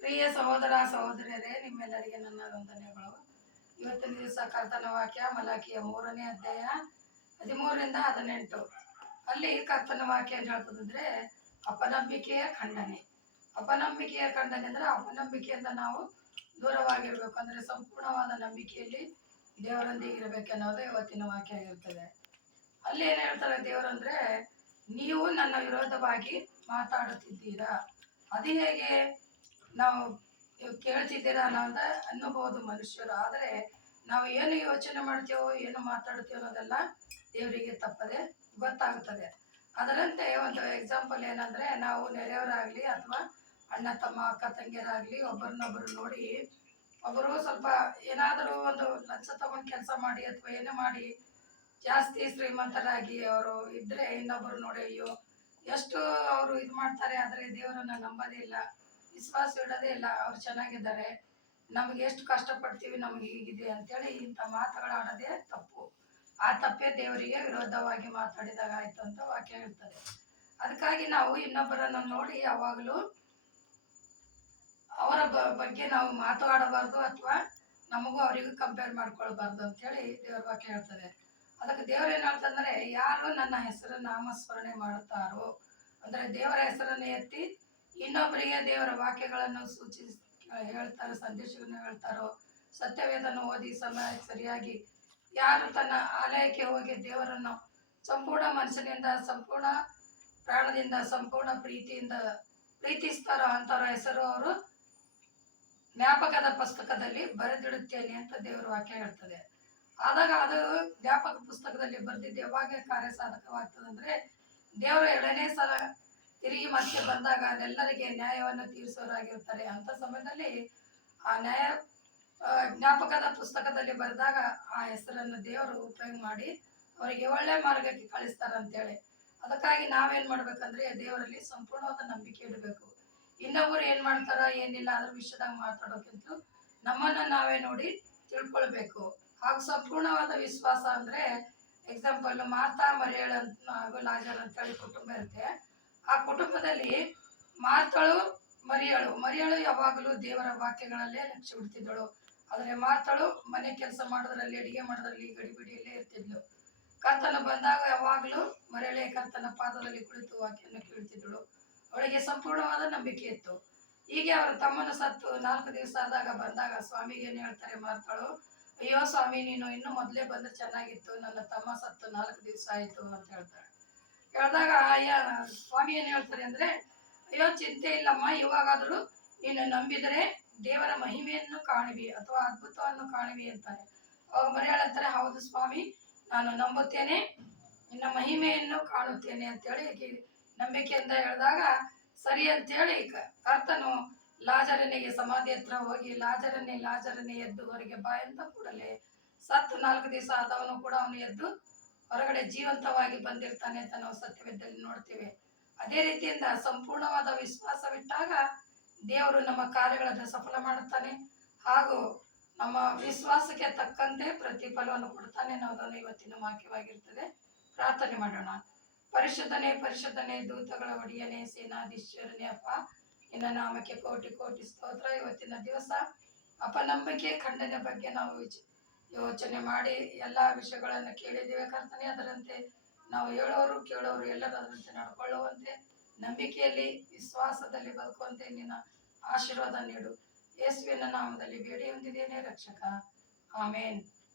ಪ್ರಿಯ ಸಹೋದರ ಸಹೋದರಿಯರೇ, ನಿಮ್ಮೆಲ್ಲರಿಗೆ ನನ್ನ ವಂದನೆಗಳು. ಇವತ್ತಿನ ದಿವಸ ಕರ್ತನ ವಾಕ್ಯ ಮಲಾಕಿಯ 3ನೇ ಅಧ್ಯಾಯ 13-18. ಅಲ್ಲಿ ಕರ್ತನ ವಾಕ್ಯ ಏನು ಹೇಳ್ತದಂದ್ರೆ, ಅಪನಂಬಿಕೆಯ ಖಂಡನೆ. ಅಪನಂಬಿಕೆಯ ಖಂಡನೆ ಅಂದ್ರೆ ಅಪನಂಬಿಕೆಯಿಂದ ನಾವು ದೂರವಾಗಿರ್ಬೇಕು, ಅಂದ್ರೆ ಸಂಪೂರ್ಣವಾದ ನಂಬಿಕೆಯಲ್ಲಿ ದೇವರೊಂದಿಗೆ ಇರಬೇಕೆನ್ನೋದು ಇವತ್ತಿನ ವಾಕ್ಯ ಆಗಿರ್ತದೆ. ಅಲ್ಲಿ ಏನು ಹೇಳ್ತಾರೆ ದೇವರಂದ್ರೆ, ನೀವು ನನ್ನ ವಿರೋಧವಾಗಿ ಮಾತಾಡುತ್ತಿದ್ದೀರಾ. ಅದು ಹೇಗೆ ನಾವು ಕೇಳ್ತಿದ್ದೀರಾ ಅನ್ನೋದ ಅನ್ನಬಹುದು ಮನುಷ್ಯರು. ಆದರೆ ನಾವು ಏನು ಯೋಚನೆ ಮಾಡ್ತೀವೋ ಏನು ಮಾತಾಡ್ತೀವೋ ಅನ್ನೋದೆಲ್ಲ ದೇವರಿಗೆ ತಪ್ಪದೆ ಗೊತ್ತಾಗುತ್ತದೆ. ಅದರಂತೆ ಒಂದು ಎಕ್ಸಾಂಪಲ್ ಏನಂದ್ರೆ, ನಾವು ನೆರೆಯವರಾಗ್ಲಿ ಅಥವಾ ಅಣ್ಣ ತಮ್ಮ ಅಕ್ಕ ತಂಗಿಯರಾಗ್ಲಿ ಒಬ್ಬರನ್ನೊಬ್ಬರು ನೋಡಿ, ಒಬ್ಬರು ಸ್ವಲ್ಪ ಏನಾದರೂ ಒಂದು ಲಂಚ ತಗೊಂಡು ಕೆಲಸ ಮಾಡಿ ಅಥವಾ ಏನೋ ಮಾಡಿ ಜಾಸ್ತಿ ಶ್ರೀಮಂತರಾಗಿ ಅವರು ಇದ್ರೆ ಇನ್ನೊಬ್ಬರು ನೋಡಿ, ಅಯ್ಯೋ ಎಷ್ಟು ಅವರು ಇದು ಮಾಡ್ತಾರೆ, ಆದರೆ ದೇವರನ್ನ ನಂಬೋದೇ ಇಲ್ಲ, ವಿಶ್ವಾಸ ಇಡೋದೇ ಇಲ್ಲ, ಅವ್ರು ಚೆನ್ನಾಗಿದ್ದಾರೆ, ನಮಗೆ ಎಷ್ಟು ಕಷ್ಟಪಡ್ತೀವಿ, ನಮಗೆ ಹೀಗಿದೆ ಅಂತೇಳಿ ಇಂಥ ಮಾತುಗಳಾಡೋದೇ ತಪ್ಪು. ಆ ತಪ್ಪೇ ದೇವರಿಗೆ ವಿರೋಧವಾಗಿ ಮಾತಾಡಿದಾಗ ಆಯ್ತು ಅಂತ ವಾಕ್ಯ ಹೇಳ್ತದೆ. ಅದಕ್ಕಾಗಿ ನಾವು ಇನ್ನೊಬ್ಬರನ್ನು ನೋಡಿ ಯಾವಾಗಲೂ ಅವರ ಬಗ್ಗೆ ನಾವು ಮಾತಾಡಬಾರ್ದು ಅಥವಾ ನಮಗೂ ಅವರಿಗೂ ಕಂಪೇರ್ ಮಾಡ್ಕೊಳ್ಬಾರ್ದು ಅಂತೇಳಿ ದೇವರ ವಾಕ್ಯ ಹೇಳ್ತದೆ. ಅದಕ್ಕೆ ದೇವರು ಏನು ಹೇಳ್ತಂದ್ರೆ, ಯಾರು ನನ್ನ ಹೆಸರನ್ನು ನಾಮಸ್ಮರಣೆ ಮಾಡುತ್ತಾರೋ, ಅಂದ್ರೆ ದೇವರ ಹೆಸರನ್ನು ಎತ್ತಿ ಇನ್ನೊಬ್ಬರಿಗೆ ದೇವರ ವಾಕ್ಯಗಳನ್ನು ಸೂಚಿಸಿ ಹೇಳ್ತಾರೋ, ಸಂದೇಶವನ್ನು ಹೇಳ್ತಾರೋ, ಸತ್ಯವೇದನ್ನು ಓದಿ ಸರಿಯಾಗಿ ಯಾರು ತನ್ನ ಆಲಯಕ್ಕೆ ಹೋಗಿ ದೇವರನ್ನು ಸಂಪೂರ್ಣ ಮನಸ್ಸಿನಿಂದ, ಸಂಪೂರ್ಣ ಪ್ರಾಣದಿಂದ, ಸಂಪೂರ್ಣ ಪ್ರೀತಿಯಿಂದ ಪ್ರೀತಿಸ್ತಾರೋ ಅಂಥವ್ರ ಹೆಸರು ಅವರು ಜ್ಞಾಪಕದ ಪುಸ್ತಕದಲ್ಲಿ ಬರೆದಿಡುತ್ತೇನೆ ಅಂತ ದೇವರ ವಾಕ್ಯ ಹೇಳ್ತದೆ. ಆದಾಗ ಅದು ಜ್ಞಾಪಕ ಪುಸ್ತಕದಲ್ಲಿ ಬರೆದಿದ್ದು ಯಾವಾಗ ಕಾರ್ಯ ಸಾಧಕವಾಗ್ತದಂದ್ರೆ, ದೇವರು 2ನೇ ಸಲ ತಿರುಗಿ ಮತ್ತೆ ಬಂದಾಗ ಎಲ್ಲರಿಗೆ ನ್ಯಾಯವನ್ನು ತೀರಿಸೋರಾಗಿರ್ತಾರೆ. ಅಂತ ಸಮಯದಲ್ಲಿ ಆ ಜ್ಞಾಪಕದ ಪುಸ್ತಕದಲ್ಲಿ ಬರೆದಾಗ ಆ ಹೆಸರನ್ನು ದೇವರು ಉಪಯೋಗ ಮಾಡಿ ಅವರಿಗೆ ಒಳ್ಳೆ ಮಾರ್ಗಕ್ಕೆ ಕಳಿಸ್ತಾರಂತೇಳಿ. ಅದಕ್ಕಾಗಿ ನಾವೇನ್ ಮಾಡ್ಬೇಕಂದ್ರೆ, ದೇವರಲ್ಲಿ ಸಂಪೂರ್ಣವಾದ ನಂಬಿಕೆ ಇಡಬೇಕು. ಇನ್ನೊಬ್ಬರು ಏನ್ ಮಾಡ್ತಾರ ಏನಿಲ್ಲ ಅದ್ರ ವಿಷಯದಾಗ ಮಾತಾಡೋಕ್ಕಿಂತ ನಮ್ಮನ್ನ ನಾವೇ ನೋಡಿ ತಿಳ್ಕೊಳ್ಬೇಕು. ಹಾಗೂ ಸಂಪೂರ್ಣವಾದ ವಿಶ್ವಾಸ ಅಂದ್ರೆ, ಎಕ್ಸಾಂಪಲ್ ಮಾರ್ತಾ ಮರಿಯಳ ಹಾಗೂ ಲಾಜರ್ ಅಂತೇಳಿ ಕುಟುಂಬ ಇರುತ್ತೆ. ಆ ಕುಟುಂಬದಲ್ಲಿ ಮಾರ್ತಳು ಮರಿಯಳು ಯಾವಾಗಲೂ ದೇವರ ವಾಕ್ಯಗಳಲ್ಲೇ ಲಕ್ಷ್ಯ ಬಿಡ್ತಿದ್ದಳು. ಆದರೆ ಮಾರ್ತಳು ಮನೆ ಕೆಲಸ ಮಾಡೋದ್ರಲ್ಲಿ, ಅಡಿಗೆ ಮಾಡೋದ್ರಲ್ಲಿ ಗಡಿಬಿಡಿಯಲ್ಲೇ ಇರ್ತಿದ್ಳು. ಕರ್ತನ ಬಂದಾಗ ಯಾವಾಗಲೂ ಮರಿಯಳೆ ಕರ್ತನ ಪಾದದಲ್ಲಿ ಕುಳಿತು ವಾಕ್ಯವನ್ನು ಕೇಳ್ತಿದ್ದಳು. ಅವಳಿಗೆ ಸಂಪೂರ್ಣವಾದ ನಂಬಿಕೆ ಇತ್ತು. ಹೀಗೆ ಅವರ ತಮ್ಮನ ಸತ್ತು 4 ದಿವಸ ಆದಾಗ ಬಂದಾಗ ಸ್ವಾಮಿಗೆ ಏನು ಹೇಳ್ತಾರೆ ಮಾರ್ತಳು, ಅಯ್ಯೋ ಸ್ವಾಮಿ, ನೀನು ಇನ್ನು ಮೊದಲೇ ಬಂದ್ರೆ ಚೆನ್ನಾಗಿತ್ತು, ನನ್ನ ತಮ್ಮ ಸತ್ತು 4 ದಿವಸ ಆಯ್ತು ಅಂತ ಹೇಳ್ತಾಳೆ. ಹೇಳಿದಾಗ ಸ್ವಾಮಿ ಏನ್ ಹೇಳ್ತಾರೆ ಅಂದ್ರೆ, ಅಯ್ಯೋ ಚಿಂತೆ ಇಲ್ಲಮ್ಮ, ಇವಾಗಾದರೂ ನೀನು ನಂಬಿದರೆ ದೇವರ ಮಹಿಮೆಯನ್ನು ಕಾಣುವಿ ಅಥವಾ ಅದ್ಭುತವನ್ನು ಕಾಣುವಿ ಅಂತಾರೆ. ಅವಾಗ ಮರಿಯಾಳಂತಾರೆ, ಹೌದು ಸ್ವಾಮಿ, ನಾನು ನಂಬುತ್ತೇನೆ, ನಿನ್ನ ಮಹಿಮೆಯನ್ನು ಕಾಣುತ್ತೇನೆ ಅಂತೇಳಿ ನಂಬಿಕೆಯಿಂದ ಹೇಳಿದಾಗ ಸರಿ ಅಂತೇಳಿ ಕರ್ತನು ಲಾಜರನಿಗೆ ಸಮಾಧಿ ಹತ್ರ ಹೋಗಿ ಲಾಜರನ್ನೇ ಎದ್ದು ಹೊರಗೆ ಬಾ ಅಂತ ಕೂಡಲೇ ಸತ್ತು 4 ದಿವಸ ಆದವನು ಕೂಡ ಅವನು ಎದ್ದು ಹೊರಗಡೆ ಜೀವಂತವಾಗಿ ಬಂದಿರ್ತಾನೆ ಅಂತ ನಾವು ಸತ್ಯವೇದದಲ್ಲಿ ನೋಡ್ತೇವೆ. ಅದೇ ರೀತಿಯಿಂದ ಸಂಪೂರ್ಣವಾದ ವಿಶ್ವಾಸವಿಟ್ಟಾಗ ದೇವರು ನಮ್ಮ ಕಾರ್ಯಗಳನ್ನು ಸಫಲ ಮಾಡುತ್ತಾನೆ, ಹಾಗೂ ನಮ್ಮ ವಿಶ್ವಾಸಕ್ಕೆ ತಕ್ಕಂತೆ ಪ್ರತಿಫಲವನ್ನು ಕೊಡ್ತಾನೆ ಅನ್ನೋದನ್ನು ಇವತ್ತಿನ ವಾಕ್ಯವಾಗಿರ್ತದೆ. ಪ್ರಾರ್ಥನೆ ಮಾಡೋಣ. ಪರಿಶುದ್ಧನೇ ದೂತಗಳ ಒಡೆಯನೇ, ಸೇನಾಧೀಶ್ವರನೇ, ಅಪ್ಪ ನಿನ್ನ ನಾಮಕ್ಕೆ ಕೋಟಿ ಕೋಟಿ ಸ್ತೋತ್ರ. ಇವತ್ತಿನ ದಿವಸ ಅಪನಂಬಿಕೆ ಖಂಡನೆ ಬಗ್ಗೆ ನಾವು ಯೋಚನೆ ಮಾಡಿ ಎಲ್ಲ ವಿಷಯಗಳನ್ನು ಕೇಳಿದ್ದೇವೆ ಕರ್ತನೆ. ಅದರಂತೆ ನಾವು ಹೇಳೋರು ಕೇಳೋರು ಎಲ್ಲರೂ ಅದರಂತೆ ನಡ್ಕೊಳ್ಳುವಂತೆ, ನಂಬಿಕೆಯಲ್ಲಿ ವಿಶ್ವಾಸದಲ್ಲಿ ಬದುಕುವಂತೆ ನಿನ್ನ ಆಶೀರ್ವಾದ ನೀಡು. ಯೇಸುವಿನ ನಾಮದಲ್ಲಿ ಬೇಡಿ ಹೊಂದಿದ್ದೇನೆ ರಕ್ಷಕ, ಆಮೇನ್.